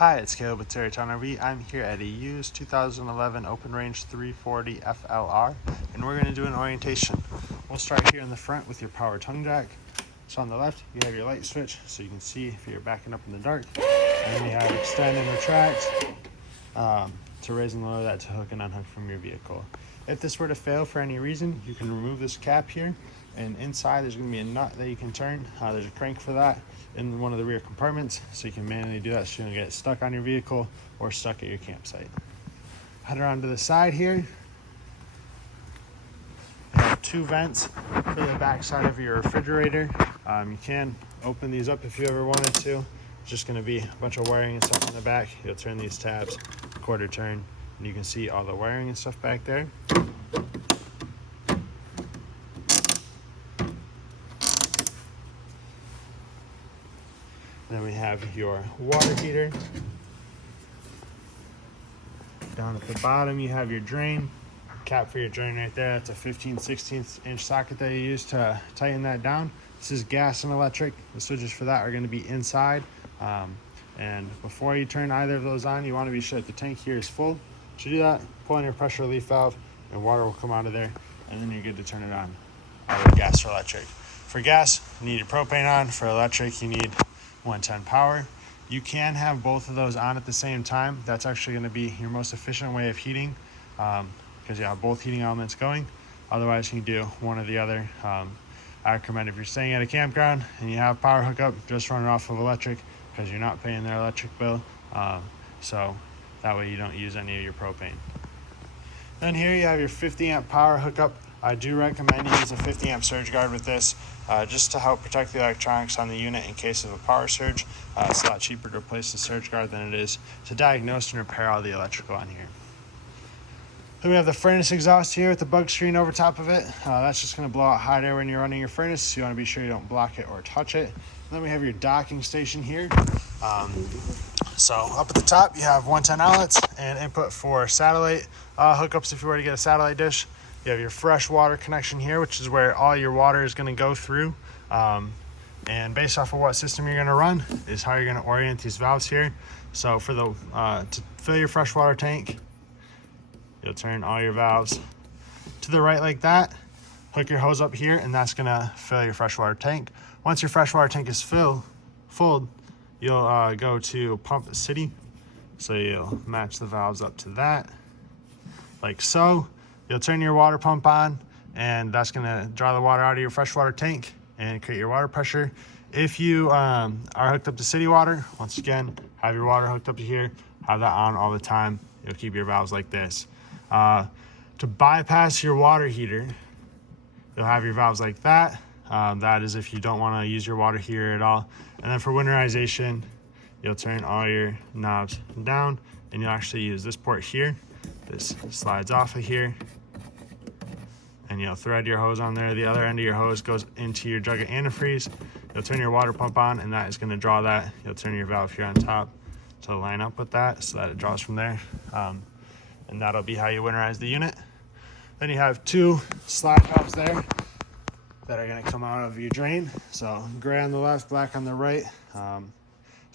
Hi, it's Caleb with Territown RV. I'm here at a used 2011 Open Range 340 FLR, and we're going to do an orientation. We'll start here in the front with your power tongue jack. So on the left, you have your light switch, so you can see if you're backing up in the dark. And then you have extend and retract to raise and lower that to hook and unhook from your vehicle. If this were to fail for any reason, you can remove this cap here, and inside there's going to be a nut that you can turn. There's a crank for that in one of the rear compartments, so you can manually do that so you don't get stuck on your vehicle or stuck at your campsite. Head around to the side here. You have two vents for the back side of your refrigerator. You can open these up if you ever wanted to. It's just going to be a bunch of wiring and stuff on the back. You'll turn these tabs, quarter turn, and you can see all the wiring and stuff back there. Then we have your water heater. Down at the bottom, you have your drain. Cap for your drain right there. That's a 15/16 inch socket that you use to tighten that down. This is gas and electric. The switches for that are going to be inside. And before you turn either of those on, you want to be sure that the tank here is full. To do that, pull on your pressure relief valve and water will come out of there, and then you're good to turn it on. Either gas or electric. For gas, you need your propane on. For electric, you need 110 power. You can have both of those on at the same time. That's actually going to be your most efficient way of heating, because you have both heating elements going. Otherwise, you can do one or the other. I recommend if you're staying at a campground and you have power hookup, just run it off of electric, because you're not paying their electric bill. So that way you don't use any of your propane. Then here you have your 50 amp power hookup. I do recommend you use a 50 amp surge guard with this, just to help protect the electronics on the unit in case of a power surge. It's a lot cheaper to replace the surge guard than it is to diagnose and repair all the electrical on here. Then we have the furnace exhaust here with the bug screen over top of it. That's just going to blow out hot air when you're running your furnace, so you want to be sure you don't block it or touch it. And then we have your docking station here. So up at the top, you have 110 outlets and input for satellite hookups if you were to get a satellite dish. You have your fresh water connection here, which is where all your water is going to go through. And based off of what system you're going to run is how you're going to orient these valves here. So for the to fill your freshwater tank, you'll turn all your valves to the right like that. Hook your hose up here, and that's going to fill your freshwater tank. Once your freshwater tank is full, you'll go to pump city. So you'll match the valves up to that, like so. You'll turn your water pump on, and that's going to draw the water out of your freshwater tank and create your water pressure. If you are hooked up to city water, once again, have your water hooked up to here, have that on all the time. You'll keep your valves like this. To bypass your water heater, you'll have your valves like that. That is if you don't want to use your water heater at all. And then for winterization, you'll turn all your knobs down, and you'll actually use this port here. This slides off of here, and you'll thread your hose on there. The other end of your hose goes into your jug of antifreeze. You'll turn your water pump on, and that is going to draw that. You'll turn your valve here on top to line up with that so that it draws from there. And that'll be how you winterize the unit. Then you have two slide valves there that are going to come out of your drain. So gray on the left, black on the right. So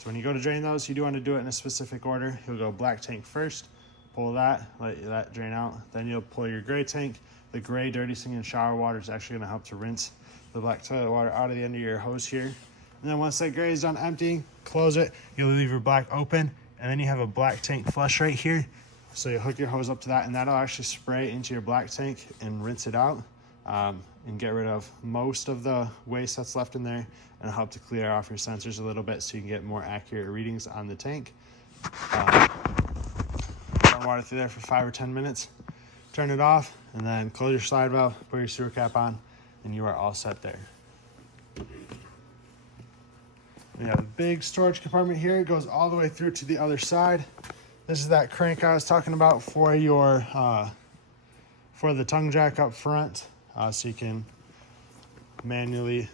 when you go to drain those, you do want to do it in a specific order. You'll go black tank first, pull that, let that drain out. Then you'll pull your gray tank. The gray dirty sink and shower water is actually going to help to rinse the black toilet water out of the end of your hose here. And then once that gray is done emptying, close it. You'll leave your black open, and then you have a black tank flush right here. So you hook your hose up to that, and that'll actually spray into your black tank and rinse it out, and get rid of most of the waste that's left in there, and help to clear off your sensors a little bit so you can get more accurate readings on the tank. Run water through there for 5 or 10 minutes, turn it off, and then close your slide valve, put your sewer cap on, and you are all set there. We have a big storage compartment here. It goes all the way through to the other side. This is that crank I was talking about for your for the tongue jack up front, so you can manually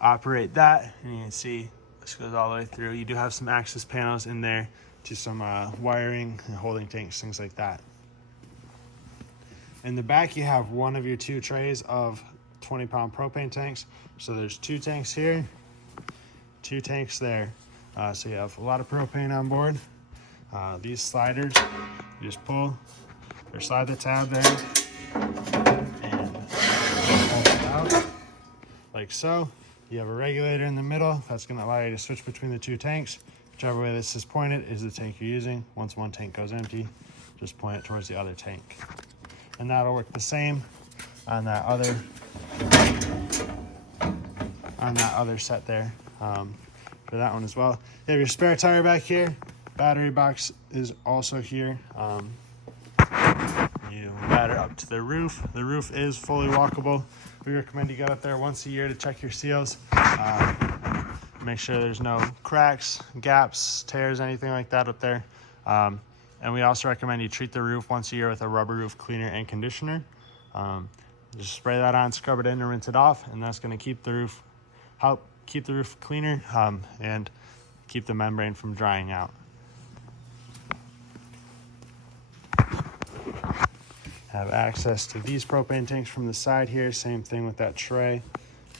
operate that. And you can see this goes all the way through. You do have some access panels in there to some wiring and holding tanks, things like that. In the back, you have one of your two trays of 20-pound propane tanks. So there's two tanks here, two tanks there. So you have a lot of propane on board. These sliders, you just pull or slide the tab there and pull it out like so. You have a regulator in the middle that's going to allow you to switch between the two tanks. Whichever way this is pointed is the tank you're using. Once one tank goes empty, just point it towards the other tank. And that'll work the same on that other set there for that one as well. You have your spare tire back here. Battery box is also here. You ladder up to the roof. The roof is fully walkable. We recommend you get up there once a year to check your seals. Make sure there's no cracks, gaps, tears, anything like that up there. And we also recommend you treat the roof once a year with a rubber roof cleaner and conditioner. Just spray that on, scrub it in, and rinse it off, and that's going to help keep the roof cleaner and keep the membrane from drying out. Have access to these propane tanks from the side here. Same thing with that tray.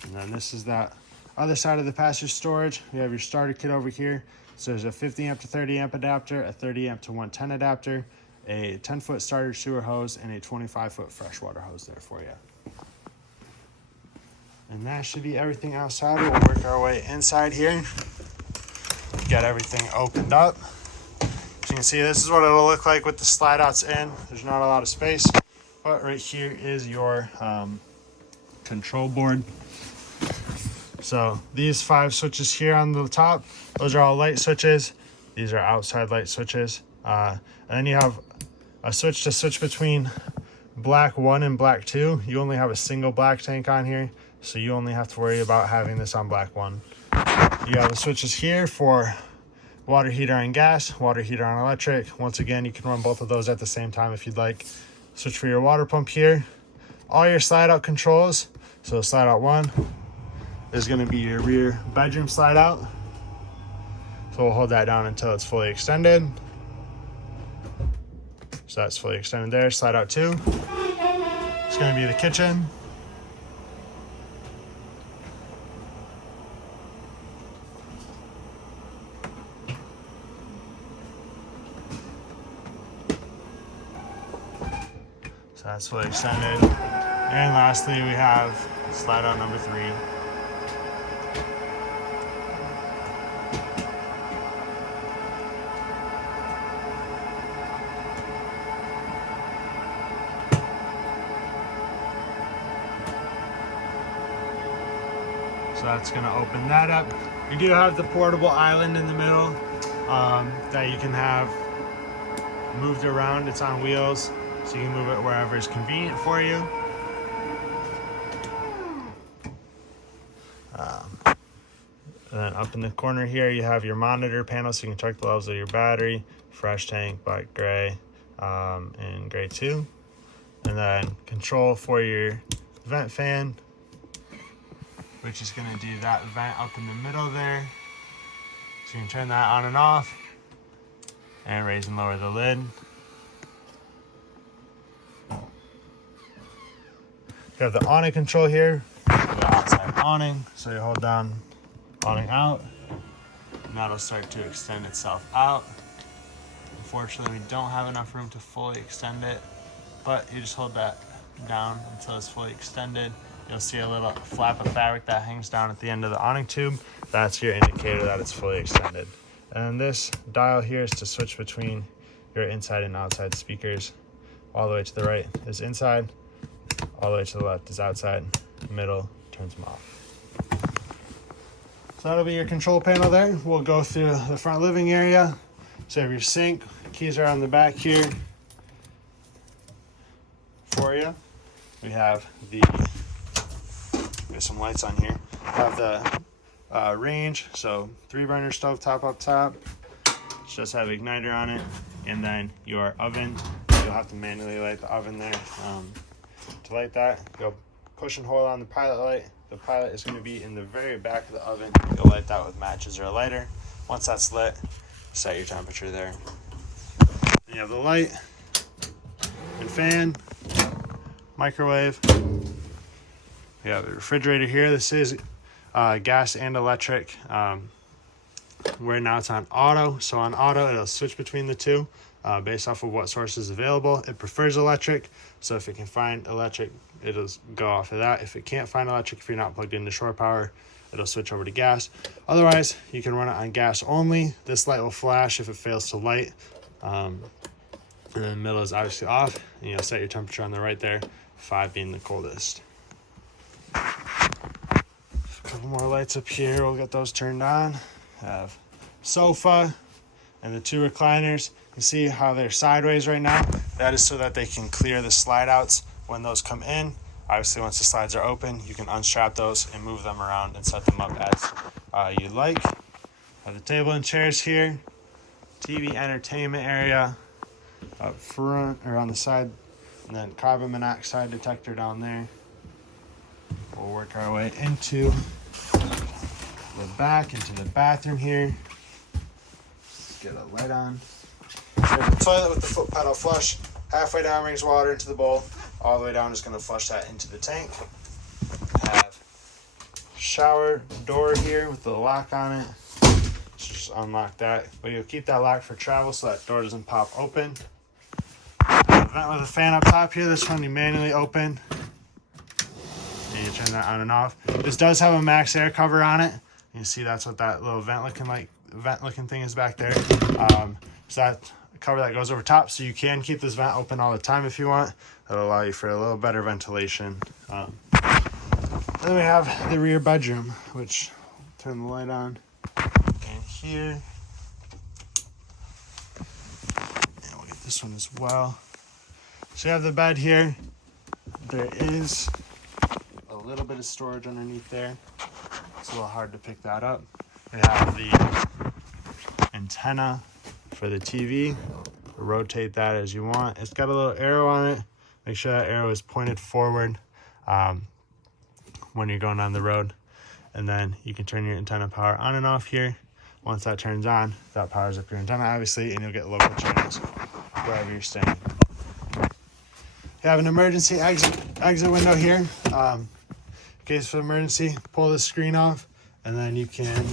And then this is that other side of the passenger storage. We have your starter kit over here. So there's a 50 amp to 30 amp adapter, a 30 amp to 110 adapter, a 10-foot starter sewer hose, and a 25-foot freshwater hose there for you. And that should be everything outside. We'll work our way inside here. Get everything opened up. As you can see, this is what it'll look like with the slide outs in. There's not a lot of space, but right here is your control board. So these 5 switches here on the top, those are all light switches. These are outside light switches. And then you have a switch to switch between black 1 and black 2. You only have a single black tank on here, so you only have to worry about having this on black 1. You have the switches here for water heater and gas, water heater and electric. Once again, you can run both of those at the same time if you'd like. Switch for your water pump here. All your slide out controls. So slide out 1 is going to be your rear bedroom slide out. So we'll hold that down until it's fully extended. So that's fully extended there. Slide out 2. It's going to be the kitchen. So that's fully extended. And lastly, we have slide out number 3. So that's going to open that up. You do have the portable island in the middle that you can have moved around. It's on wheels, so you can move it wherever is convenient for you. And then up in the corner here, you have your monitor panel, so you can check the levels of your battery, fresh tank, black, gray, and gray 2. And then control for your vent fan, which is going to do that vent up in the middle there. So you can turn that on and off and raise and lower the lid. You have the awning control here, the outside awning. So you hold down awning out, and that'll start to extend itself out. Unfortunately, we don't have enough room to fully extend it, but you just hold that down until it's fully extended. You'll see a little flap of fabric that hangs down at the end of the awning tube. That's your indicator that it's fully extended. And this dial here is to switch between your inside and outside speakers. All the way to the right is inside, all the way to the left is outside, middle turns them off. So that'll be your control panel there. We'll go through the front living area. So you have your sink, keys are on the back here for you. We have some lights on here. We have the range, so 3-burner stove top up top. It just have igniter on it, and then your oven. You'll have to manually light the oven there. To light that, you'll push and hold on the pilot light. The pilot is going to be in the very back of the oven. You'll light that with matches or a lighter. Once that's lit, set your temperature there. Then you have the light and fan, microwave. We have a refrigerator here. This is gas and electric. Right now it's on auto. So on auto, it'll switch between the two based off of what source is available. It prefers electric. So if it can find electric, it'll go off of that. If it can't find electric, if you're not plugged into shore power, it'll switch over to gas. Otherwise, you can run it on gas only. This light will flash if it fails to light. And then the middle is obviously off. And you'll set your temperature on the right there, 5 being the coldest. A couple more lights up here. We'll get those turned on. Have sofa and the 2 recliners. You see how they're sideways right now? That is so that they can clear the slide outs when those come in. Obviously, once the slides are open, you can unstrap those and move them around and set them up as you like. Have the table and chairs here. TV entertainment area up front or on the side. And then carbon monoxide detector down there. We'll work our way into the back, into the bathroom here. Let's get a light on. There's the toilet with the foot pedal flush. Halfway down brings water into the bowl. All the way down is going to flush that into the tank. Have shower door here with the lock on it. Just unlock that. But you'll keep that locked for travel so that door doesn't pop open. Vent with a fan up top here. This one you manually open. And you turn that on and off. This does have a max air cover on it. You see that's what that little vent looking thing is back there. So that cover that goes over top, so you can keep this vent open all the time if you want. That'll allow you for a little better ventilation. Then we have the rear bedroom, which turn the light on. And here. And we'll get this one as well. So you have the bed here. There is a little bit of storage underneath there. It's a little hard to pick that up. We have the antenna for the TV. Rotate that as you want. It's got a little arrow on it. Make sure that arrow is pointed forward when you're going on the road. And then you can turn your antenna power on and off here. Once that turns on, that powers up your antenna, obviously, and you'll get local channels wherever you're staying. You have an emergency exit window here. In case of emergency, pull the screen off, and then you can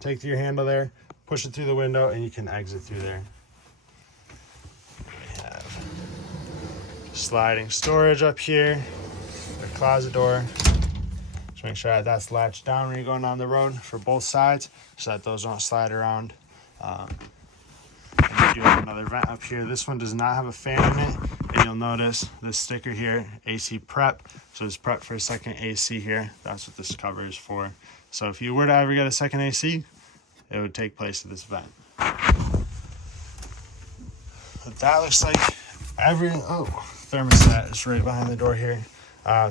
take your handle there, push it through the window, and you can exit through there. We have sliding storage up here, or closet door. Just make sure that that's latched down when you're going down the road for both sides, so that those don't slide around. And you do have another vent up here. This one does not have a fan in it, and you'll notice this sticker here, AC prep. So it's prep for a second AC here. That's what this cover is for. So if you were to ever get a second AC, it would take place of this vent. But that looks like thermostat is right behind the door here.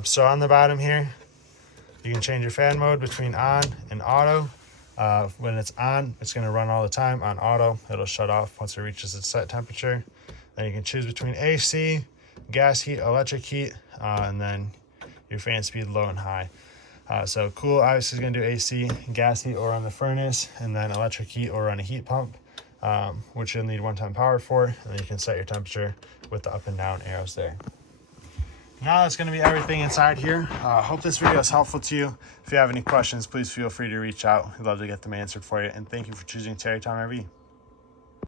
So on the bottom here, you can change your fan mode between on and auto. When it's on, it's going to run all the time. On auto, it'll shut off once it reaches its set temperature. Then you can choose between AC, gas heat, electric heat, and then your fan speed low and high. So cool obviously is going to do AC, gas heat, or run the furnace, and then electric heat or run a heat pump, which you'll need one-time power for. And then you can set your temperature with the up and down arrows there. Now that's going to be everything inside here. Hope this video is helpful to you. If you have any questions, please feel free to reach out. We'd love to get them answered for you. And thank you for choosing Terry Tom RV.